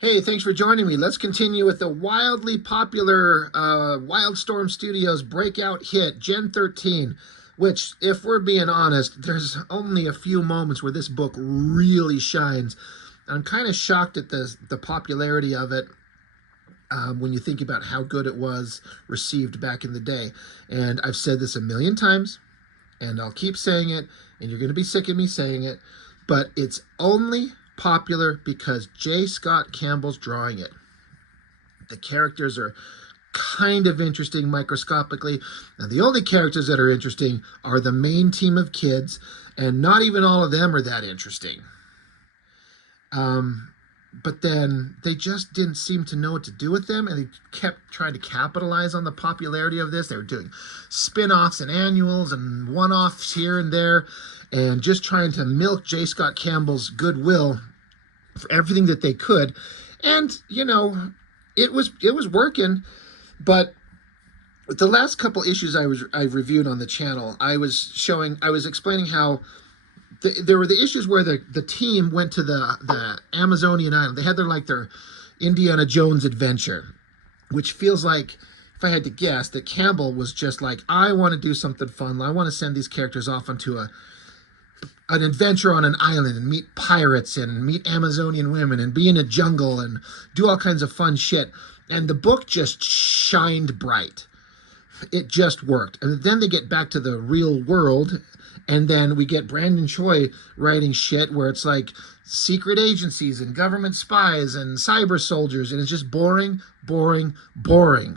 Hey, thanks for joining me. Let's continue with the wildly popular Wildstorm Studios breakout hit, Gen 13, which, if we're being honest, there's only a few moments where this book really shines. I'm kind of shocked at the popularity of it when you think about how good it was received back in the day. And I've said this a million times, and I'll keep saying it, and you're going to be sick of me saying it, but it's only popular because J. Scott Campbell's drawing it. The characters are kind of interesting microscopically, and the only characters that are interesting are the main team of kids, and not even all of them are that interesting. Um, but then they just didn't seem to know what to do with them, and they kept trying to capitalize on the popularity of this. They were doing spin-offs and annuals and one-offs here and there, and just trying to milk J. Scott Campbell's goodwill for everything that they could. And it was working. But the last couple issues I've reviewed on the channel, I was explaining how there were the issues where the team went to the Amazonian island. They had their Indiana Jones adventure, which feels like, if I had to guess, that Campbell was just like, I want to do something fun. I want to send these characters off onto an adventure on an island and meet pirates and meet Amazonian women and be in a jungle and do all kinds of fun shit. And the book just shined bright. It just worked. And then they get back to the real world, and then we get Brandon Choi writing shit where it's like secret agencies and government spies and cyber soldiers, and it's just boring, boring, boring.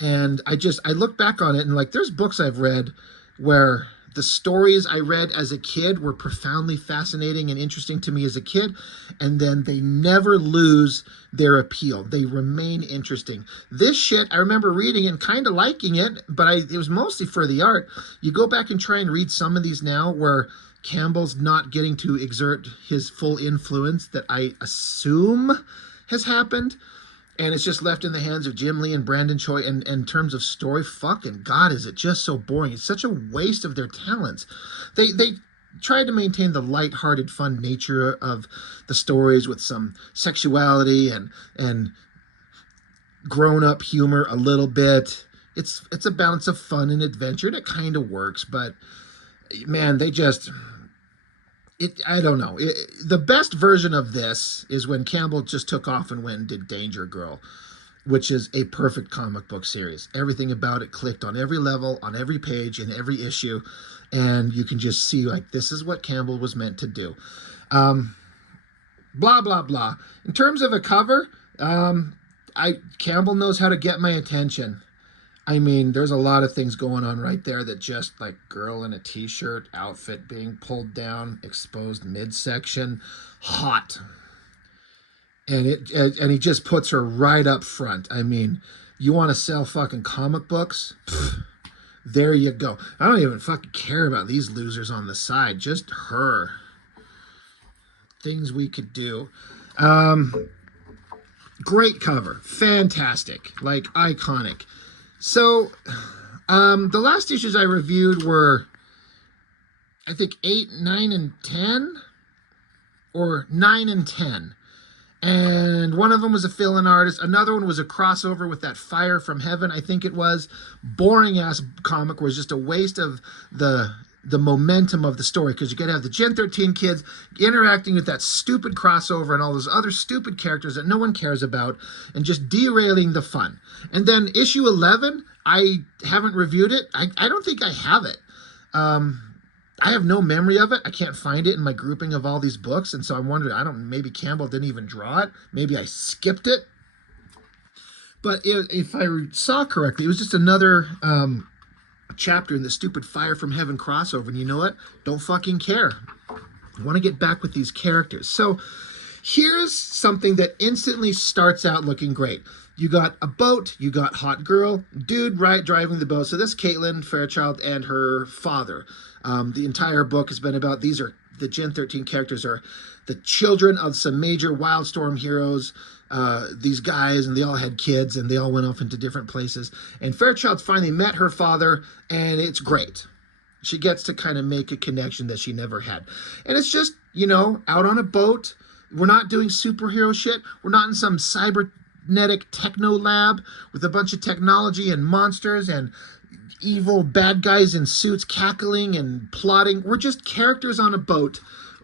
And I look back on it and, like, there's books I've read where the stories I read as a kid were profoundly fascinating and interesting to me as a kid, and then they never lose their appeal. They remain interesting. This shit, I remember reading and kind of liking it, but it was mostly for the art. You go back and try and read some of these now where Campbell's not getting to exert his full influence that I assume has happened, and it's just left in the hands of Jim Lee and Brandon Choi. And in terms of story, fucking God, is it just so boring. It's such a waste of their talents. They tried to maintain the light-hearted, fun nature of the stories with some sexuality and grown-up humor a little bit. It's a balance of fun and adventure, and it kind of works, but man, I don't know. The best version of this is when Campbell just took off and went and did Danger Girl, which is a perfect comic book series. Everything about it clicked on every level, on every page, in every issue, and you can just see, like, this is what Campbell was meant to do. Blah, blah, blah. In terms of a cover, Campbell knows how to get my attention. I mean, there's a lot of things going on right there that just, like, girl in a t-shirt, outfit being pulled down, exposed midsection, hot. And he just puts her right up front. I mean, you want to sell fucking comic books? Pfft, there you go. I don't even fucking care about these losers on the side. Just her. Things we could do. Great cover. Fantastic. Like, iconic. So, the last issues I reviewed were, I think, 8, 9, and 10, or 9 and 10. And one of them was a fill-in artist. Another one was a crossover with that Fire from Heaven, I think it was. Boring-ass comic was just a waste of the momentum of the story, because you got to have the Gen 13 kids interacting with that stupid crossover and all those other stupid characters that no one cares about, and just derailing the fun. And then issue 11, I haven't reviewed it. I don't think I have it. I have no memory of it. I can't find it in my grouping of all these books, and so I'm wondering, maybe Campbell didn't even draw it. Maybe I skipped it. But if I saw correctly, it was just another chapter in the stupid Fire from Heaven crossover. And you know what? Don't fucking care. I want to get back with these characters. So here's something that instantly starts out looking great. You got a boat, you got hot girl, dude driving the boat. So this Caitlin Fairchild and her father. The entire book has been about, these are the Gen 13 characters are the children of some major Wildstorm heroes, these guys, and they all had kids, and they all went off into different places. And Fairchild finally met her father, and it's great. She gets to kind of make a connection that she never had. And it's just, out on a boat. We're not doing superhero shit. We're not in some cybernetic techno lab with a bunch of technology and monsters and evil bad guys in suits cackling and plotting. We're just characters on a boat.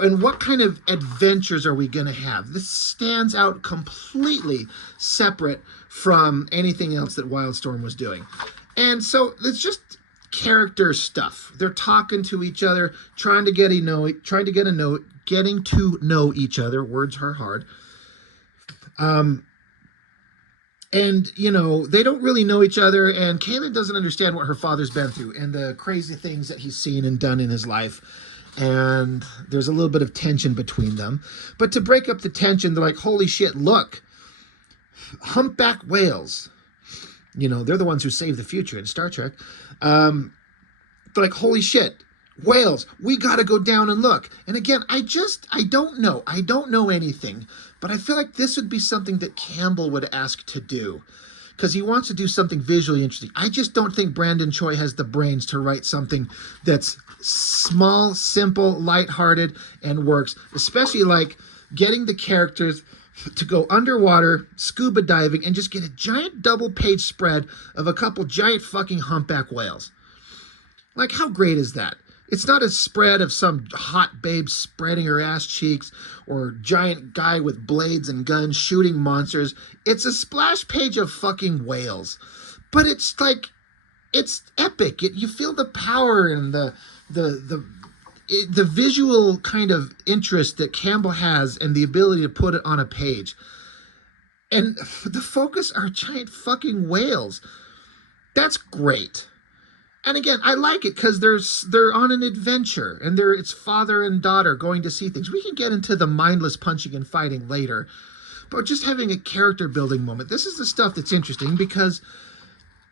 And what kind of adventures are we going to have? This stands out completely separate from anything else that Wildstorm was doing. And so it's just character stuff. They're talking to each other, getting to know each other. Words are hard. And, you know, they don't really know each other, and Caitlin doesn't understand what her father's been through and the crazy things that he's seen and done in his life. And there's a little bit of tension between them. But to break up the tension, they're like, holy shit, look, humpback whales. You know, they're the ones who save the future in Star Trek. They're like, holy shit, whales, we got to go down and look. And again, I don't know. I don't know anything. But I feel like this would be something that Campbell would ask to do, because he wants to do something visually interesting. I just don't think Brandon Choi has the brains to write something that's small, simple, lighthearted, and works, especially like getting the characters to go underwater, scuba diving, and just get a giant double-page spread of a couple giant fucking humpback whales. Like, how great is that? It's not a spread of some hot babe spreading her ass cheeks or giant guy with blades and guns shooting monsters. It's a splash page of fucking whales. But it's like, it's epic. You feel the power and the visual kind of interest that Campbell has and the ability to put it on a page. And the focus are giant fucking whales. That's great. And again, I like it because they're on an adventure, and it's father and daughter going to see things. We can get into the mindless punching and fighting later, but just having a character building moment. This is the stuff that's interesting, because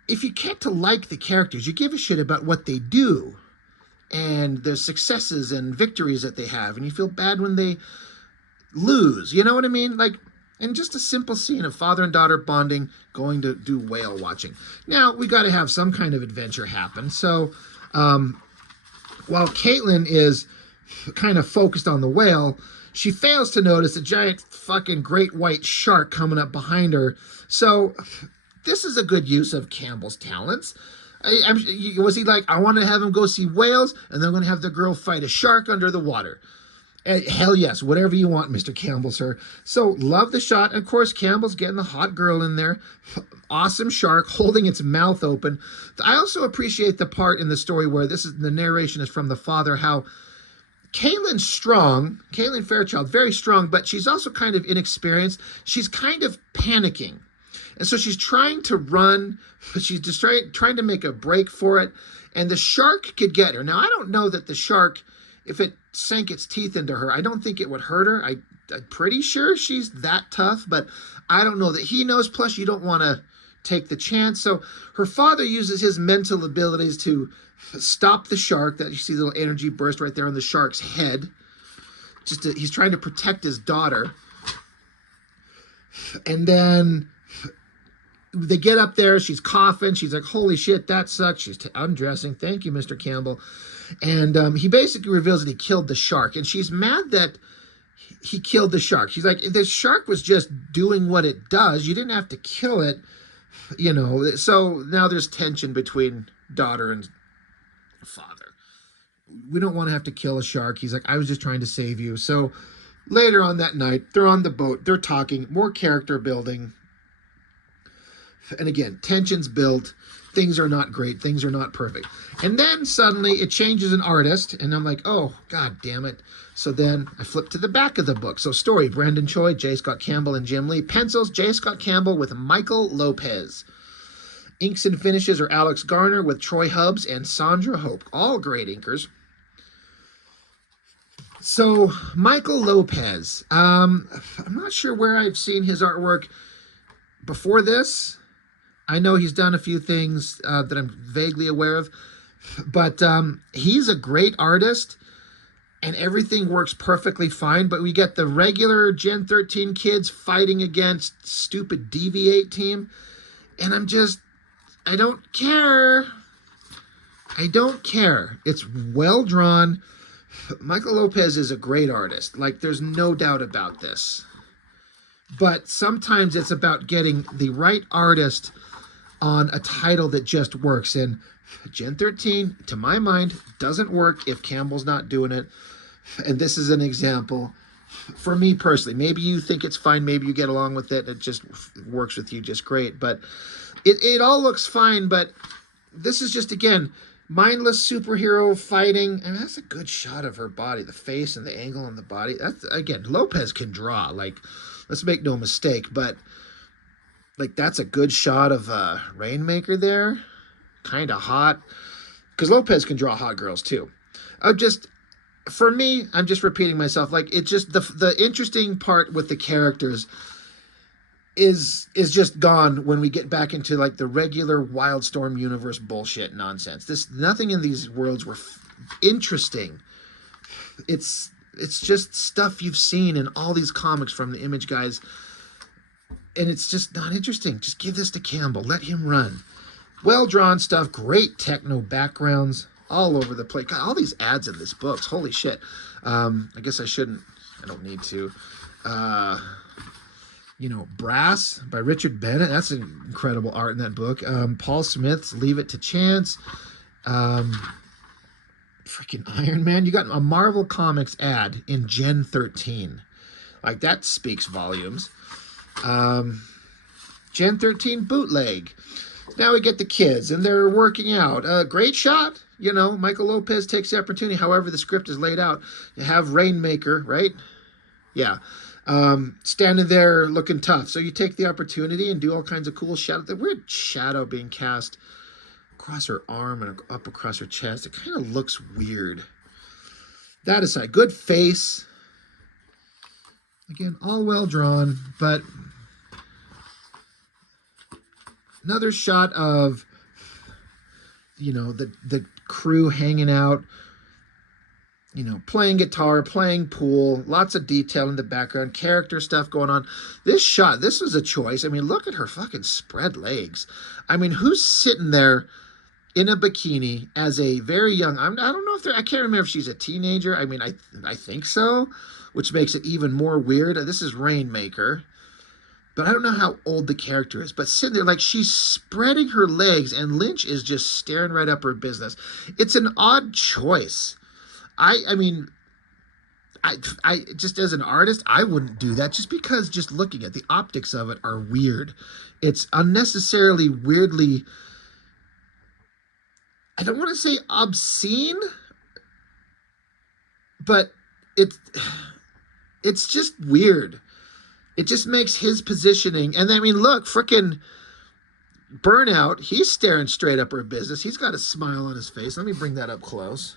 if you get to like the characters, you give a shit about what they do and the successes and victories that they have, and you feel bad when they lose. You know what I mean? Like, and just a simple scene of father and daughter bonding, going to do whale watching. Now, we got to have some kind of adventure happen. So, while Caitlin is kind of focused on the whale, she fails to notice a giant fucking great white shark coming up behind her. So, this is a good use of Campbell's talents. Was he like, I want to have him go see whales, and then I'm going to have the girl fight a shark under the water? Hell yes, whatever you want, Mr. Campbell, sir. So, love the shot. Of course, Campbell's getting the hot girl in there. Awesome shark holding its mouth open. I also appreciate the part in the story where the narration is from the father, how Caitlin's strong, Caitlin Fairchild, very strong, but she's also kind of inexperienced. She's kind of panicking. And so she's trying to run. She's just trying to make a break for it. And the shark could get her. Now, I don't know that the shark, if it sank its teeth into her, I don't think it would hurt her. I'm pretty sure she's that tough, but I don't know that he knows. Plus, you don't want to take the chance. So her father uses his mental abilities to stop the shark. That you see the little energy burst right there on the shark's head. He's trying to protect his daughter. And then they get up there. She's coughing. She's like, holy shit, that sucks. She's undressing. Thank you, Mr. Campbell. And he basically reveals that he killed the shark. And she's mad that he killed the shark. She's like, the shark was just doing what it does. You didn't have to kill it, you know. So now there's tension between daughter and father. We don't want to have to kill a shark. He's like, I was just trying to save you. So later on that night, they're on the boat. They're talking. More character building. And again, tension's built. Things are not great. Things are not perfect. And then suddenly it changes an artist. And I'm like, oh, God damn it. So then I flip to the back of the book. So story, Brandon Choi, J. Scott Campbell, and Jim Lee. Pencils, J. Scott Campbell with Michael Lopez. Inks and finishes are Alex Garner with Troy Hubbs and Sandra Hope. All great inkers. So Michael Lopez. I'm not sure where I've seen his artwork before this. I know he's done a few things that I'm vaguely aware of, but he's a great artist, and everything works perfectly fine. But we get the regular Gen 13 kids fighting against stupid Deviate team, and I don't care. I don't care. It's well drawn. Michael Lopez is a great artist. Like, there's no doubt about this. But sometimes it's about getting the right artist on a title that just works. And Gen 13, to my mind, doesn't work if Campbell's not doing it. And this is an example. For me personally, maybe you think it's fine, maybe you get along with it, it just works with you just great. But it all looks fine, but this is just, again, mindless superhero fighting. And that's a good shot of her body, the face and the angle on the body. That's, again, Lopez can draw. Like, let's make no mistake. But, like, that's a good shot of Rainmaker there. Kind of hot. Because Lopez can draw hot girls, too. For me, I'm just repeating myself. Like, it's just the interesting part with the characters is just gone when we get back into like the regular Wildstorm universe bullshit nonsense. Nothing in these worlds were interesting. It's just stuff you've seen in all these comics from the Image guys, and it's just not interesting. Just give this to Campbell. Let him run. Well drawn stuff. Great techno backgrounds all over the place. God, all these ads in this book. Holy shit. I guess I don't need to. Brass by Richard Bennett. That's incredible art in that book. Paul Smith's Leave It to Chance. Freaking Iron Man. You got a Marvel Comics ad in Gen 13. Like, that speaks volumes. Gen 13 bootleg. Now we get the kids, and they're working out. Great shot. Michael Lopez takes the opportunity. However, the script is laid out. You have Rainmaker, right? Yeah. Standing there looking tough. So you take the opportunity and do all kinds of cool shadow. The weird shadow being cast across her arm and up across her chest. It kind of looks weird. That aside, good face. Again, all well drawn, but another shot of, the crew hanging out, playing guitar, playing pool, lots of detail in the background, character stuff going on. This was a choice. I mean, look at her fucking spread legs. I mean, who's sitting there in a bikini as a very young, I don't know I can't remember if she's a teenager. I mean, I think so, which makes it even more weird. This is Rainmaker. But I don't know how old the character is. But sitting there, like, she's spreading her legs, and Lynch is just staring right up her business. It's an odd choice. I mean, I just, as an artist, I wouldn't do that, just because just looking at the optics of it are weird. It's unnecessarily weirdly, I don't want to say obscene, but it's just weird. It just makes his positioning. And I mean, look, frickin' Burnout, he's staring straight up her business. He's got a smile on his face. Let me bring that up close.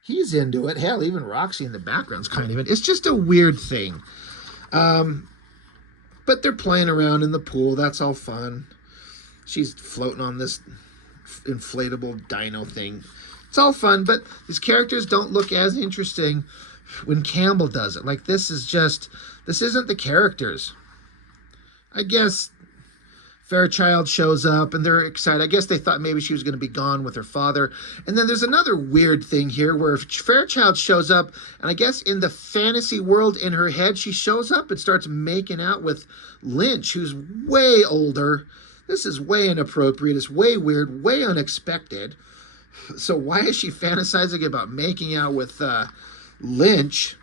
He's into it. Hell, even Roxy in the background's kind of it. It's just a weird thing. But they're playing around in the pool. That's all fun. She's floating on this inflatable dino thing. It's all fun, but these characters don't look as interesting when Campbell does it. Like, this isn't the characters. I guess Fairchild shows up and they're excited. I guess they thought maybe she was going to be gone with her father. And then there's another weird thing here where Fairchild shows up, and I guess in the fantasy world in her head, she shows up and starts making out with Lynch, who's way older. This is way inappropriate. It's way weird, way unexpected. So why is she fantasizing about making out with Lynch?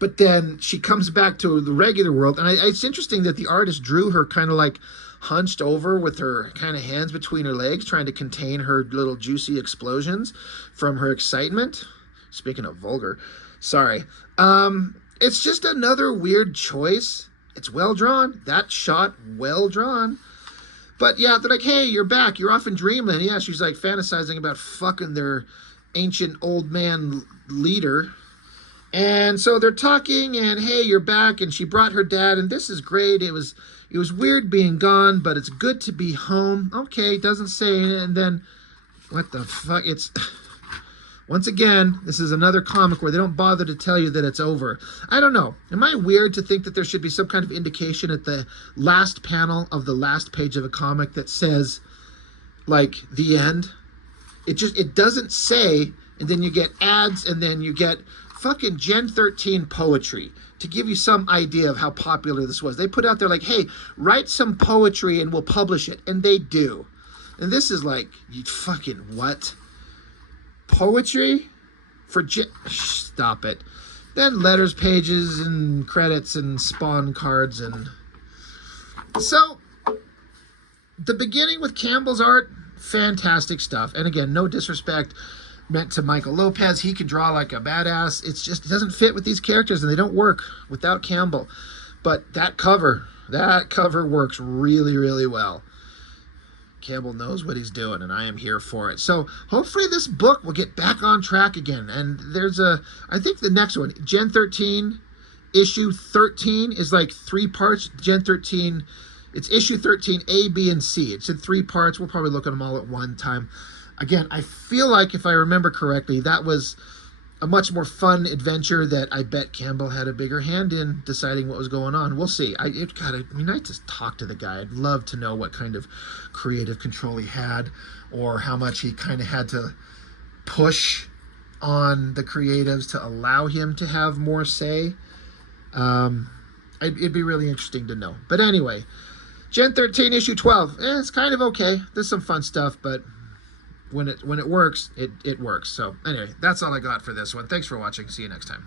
But then she comes back to the regular world. And it's interesting that the artist drew her kind of like hunched over with her kind of hands between her legs, trying to contain her little juicy explosions from her excitement. Speaking of vulgar, sorry. It's just another weird choice. It's well drawn. That shot, well drawn. But yeah, they're like, hey, you're back. You're off in dreamland. Yeah, she's like fantasizing about fucking their ancient old man leader. And so they're talking, and hey, you're back, and she brought her dad, and this is great. It was weird being gone, but it's good to be home. Okay, doesn't say, and then, what the fuck? It's, once again, this is another comic where they don't bother to tell you that it's over. I don't know. Am I weird to think that there should be some kind of indication at the last panel of the last page of a comic that says, like, the end? It doesn't say and then you get ads, and then you get fucking Gen 13 poetry to give you some idea of how popular this was. They put out there like, hey, write some poetry and we'll publish it. And they do. And this is like, you fucking what? Poetry? Stop it. Then letters pages and credits and spawn cards. And so the beginning with Campbell's art, fantastic stuff. And again, no disrespect meant to Michael Lopez. He can draw like a badass. It's just, it doesn't fit with these characters, and they don't work without Campbell. But that cover works really, really well. Campbell knows what he's doing, and I am here for it. So hopefully this book will get back on track again. And there's I think the next one, Gen 13, issue 13 is like 3 parts. Gen 13, it's issue 13, A, B, and C. It's in 3 parts. We'll probably look at them all at one time. Again, I feel like, if I remember correctly, that was a much more fun adventure that I bet Campbell had a bigger hand in deciding what was going on. We'll see. It'd be nice to talk to the guy. I'd love to know what kind of creative control he had, or how much he kind of had to push on the creatives to allow him to have more say. It'd be really interesting to know. But anyway, Gen 13 issue 12. It's kind of okay. There's some fun stuff, but when it works, it works. So anyway, that's all I got for this one. Thanks for watching. See you next time.